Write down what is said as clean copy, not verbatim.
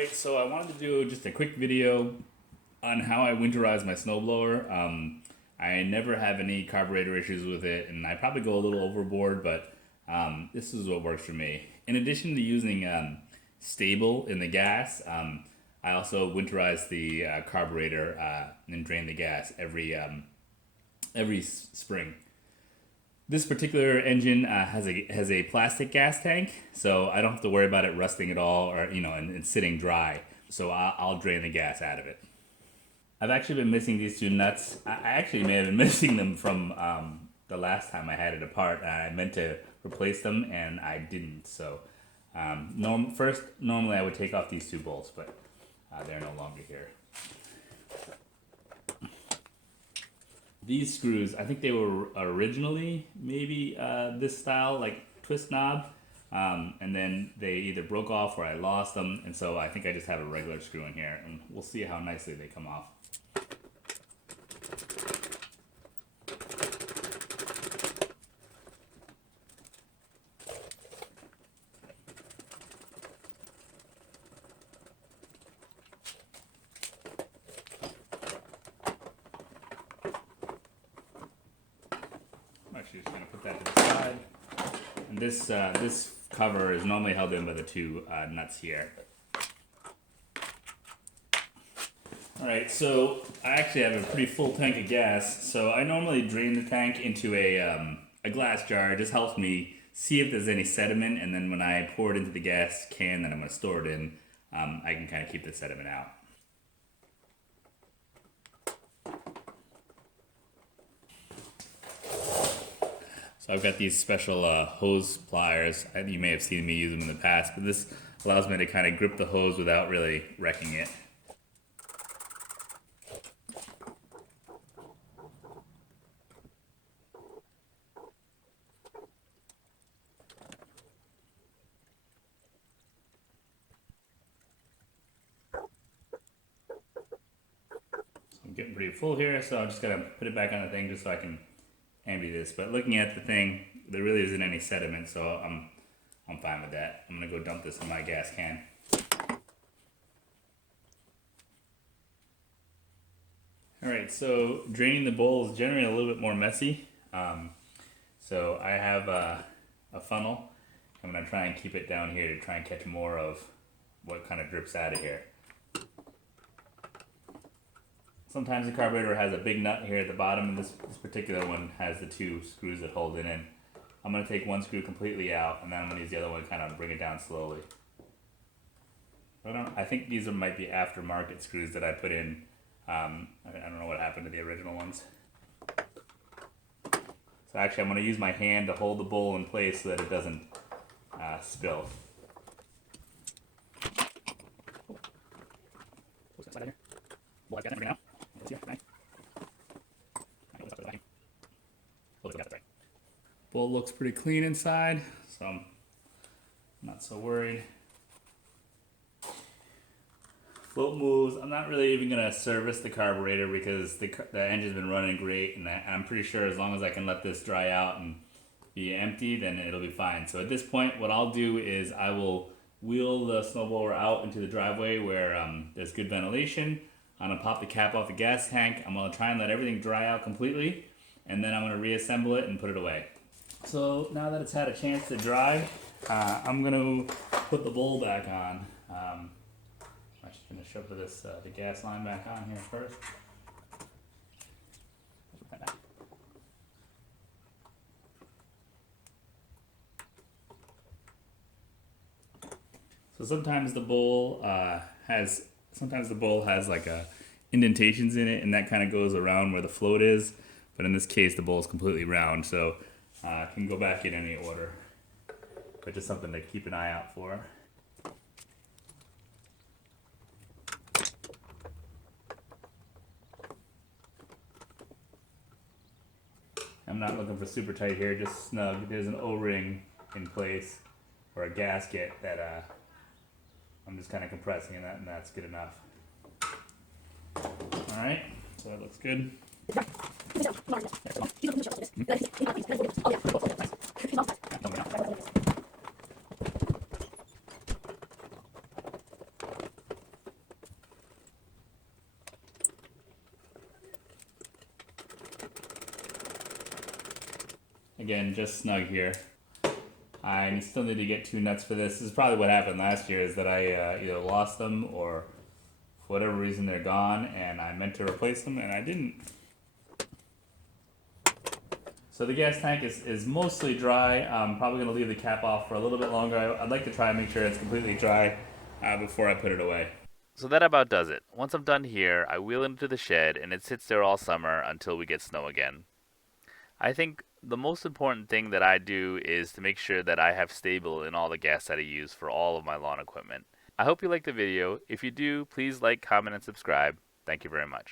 Alright, so I wanted to do just a quick video on how I winterize my snowblower. I never have any carburetor issues with it, and I probably go a little overboard, but this is what works for me. In addition to using stable in the gas, I also winterize the carburetor and drain the gas every spring. This particular engine has a plastic gas tank, so I don't have to worry about it rusting at all, or and sitting dry. So I'll drain the gas out of it. I've actually been missing these two nuts. I actually may have been missing them from the last time I had it apart. I meant to replace them and I didn't. So normally I would take off these two bolts, but they're no longer here. These screws, I think they were originally maybe this style, like twist knob, and then they either broke off or I lost them, and so I think I just have a regular screw in here, and we'll see how nicely they come off. Actually, just going to put that to the side. And this cover is normally held in by the two nuts here. Alright, so I actually have a pretty full tank of gas, so I normally drain the tank into a glass jar. It just helps me see if there's any sediment, and then when I pour it into the gas can that I'm going to store it in, I can kind of keep the sediment out. So I've got these special hose pliers. You may have seen me use them in the past, but this allows me to kind of grip the hose without really wrecking it. I'm getting pretty full here, so I'm just gonna put it back on the thing just so I can empty this. But looking at the thing, there really isn't any sediment, so I'm fine with that. I'm gonna go dump this in my gas can. Alright, so draining the bowl is generally a little bit more messy. So I have a funnel. I'm gonna try and keep it down here to try and catch more of what kind of drips out of here. Sometimes the carburetor has a big nut here at the bottom, and this particular one has the two screws that hold it in. I'm going to take one screw completely out, and then I'm going to use the other one to kind of bring it down slowly. I think these might be aftermarket screws that I put in. I don't know what happened to the original ones. So actually I'm going to use my hand to hold the bowl in place so that it doesn't spill. What's that side here? Well, I've got it now. Bowl looks pretty clean inside, so I'm not so worried. Float moves. I'm not really even going to service the carburetor because the engine's been running great, and I'm pretty sure as long as I can let this dry out and be empty, then it'll be fine. So at this point, what I'll do is I will wheel the snowblower out into the driveway where there's good ventilation. I'm going to pop the cap off the gas tank. I'm going to try and let everything dry out completely, and then I'm going to reassemble it and put it away. So now that it's had a chance to dry, I'm going to put the bowl back on. I'm just going to shove the gas line back on here first. So sometimes the bowl has like indentations in it, and that kind of goes around where the float is. But in this case, the bowl is completely round, so it can go back in any order. But just something to keep an eye out for. I'm not looking for super tight here, just snug. There's an O-ring in place, or a gasket that I'm just kind of compressing, and that's good enough. Alright, so that looks good. Again, just snug here. I still need to get 2 nuts for this. This is probably what happened last year, is that I either lost them or for whatever reason they're gone, and I meant to replace them and I didn't. So the gas tank is mostly dry. I'm probably going to leave the cap off for a little bit longer. I'd like to try and make sure it's completely dry before I put it away. So that about does it. Once I'm done here, I wheel it into the shed and it sits there all summer until we get snow again. I think the most important thing that I do is to make sure that I have stable in all the gas that I use for all of my lawn equipment. I hope you liked the video. If you do, please like, comment, and subscribe. Thank you very much.